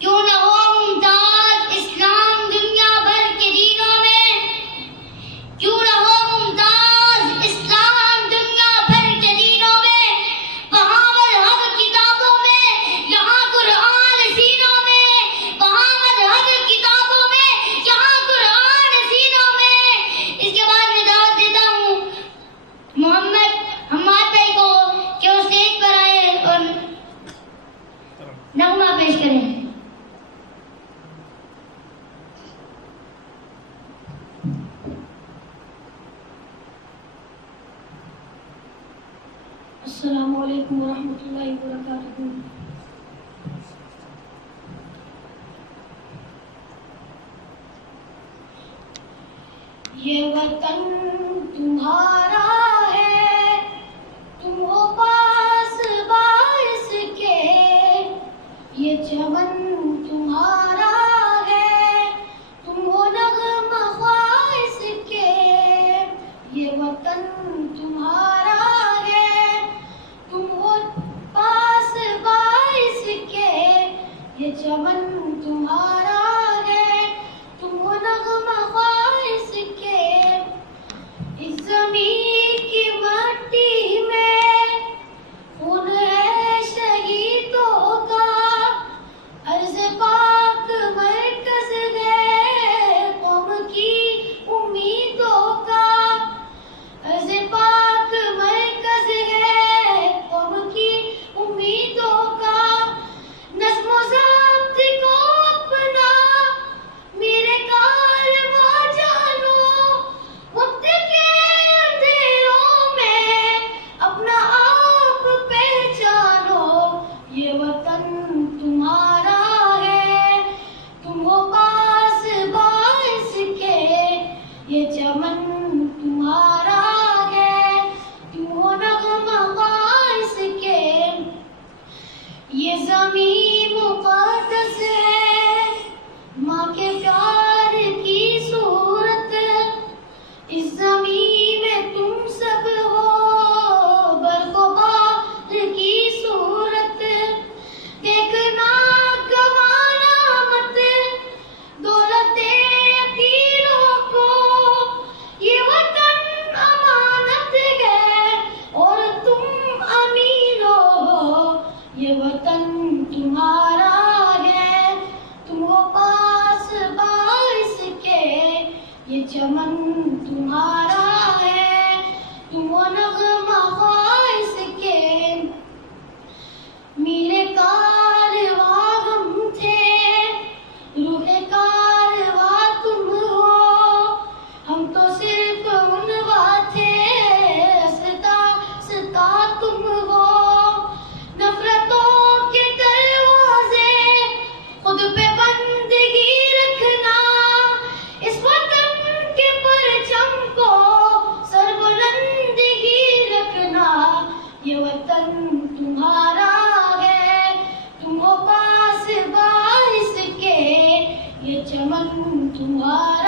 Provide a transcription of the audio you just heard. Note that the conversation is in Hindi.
क्यों न हो मुमताज इस्लाम दुनिया भर के दीनों में, क्यों न हो मुमताज इस्लाम दुनिया भर के दीनों में, वहाँ मज़हब किताबों में, यहाँ कुरान सीनों में, वहाँ मज़हब किताबों में, यहाँ कुरान सीनों में। इसके बाद मैं दावत देता हूँ मोहम्मद हम्माद भाई को कि वो स्टेज पर आए और नगमा पेश करें। अस्सलामु अलैकुम वरहमतुल्लाहि वबरकातुहू। ये वतन तुम्हारा है, तुम हो पास बाइस के, ये चमन तुम्हारा है, तुम हो नग़मा ख्वाइस के, ये वतन तुम्हारा है, तुम हो पास बाइस के, ये चमन तुम्हारा है, तुम हो नग़मा ख्वाइस के। इस ज़मीन की मट्टी में खून है शहीदों का, अर्ज़ पाक मरकज़ है कौम की उम्मीदों का, अर्ज़ पाक मरकज़ है कौम की उम्मीदों का। नज़्म ज़ब्त को अपना मेरे कारवां जानो, वक्त के अंधेरों में अपना आप पहचानो। ये वतन तुम्हारा है, तुम हो पास बाइस के, ये चमन तुम्हारा है, तुम हो नग़मा ख्वाइस के। ये ज़मीन मुक़द्दस है, माँ के प्यार की सूरत, इस ज़मीन में तुम सब हो बरको बहार की सूरत। देखना गवाना मत दौलते अकीलों को, ये वतन अमानत है और तुम अमीरों हो। ये वतन तुम्हारा है, तुम हो पास बाइस के, ये चमन तुम्हारा है, तुम हो नग़मा ख्वाइस के। मेरे कारवां हम थे, रूहे कारवां तुम हो, हम तो सिर्फ उनवा थे, सता तुम हो। नफरतों के दरवाजे खुद पे बंदगी रखना, इस वतन के परचम को सरबुलंदगी रखना। ये वतन तुम्हारा है, तुम हो पास बाइस के, ये चमन तुम्हारा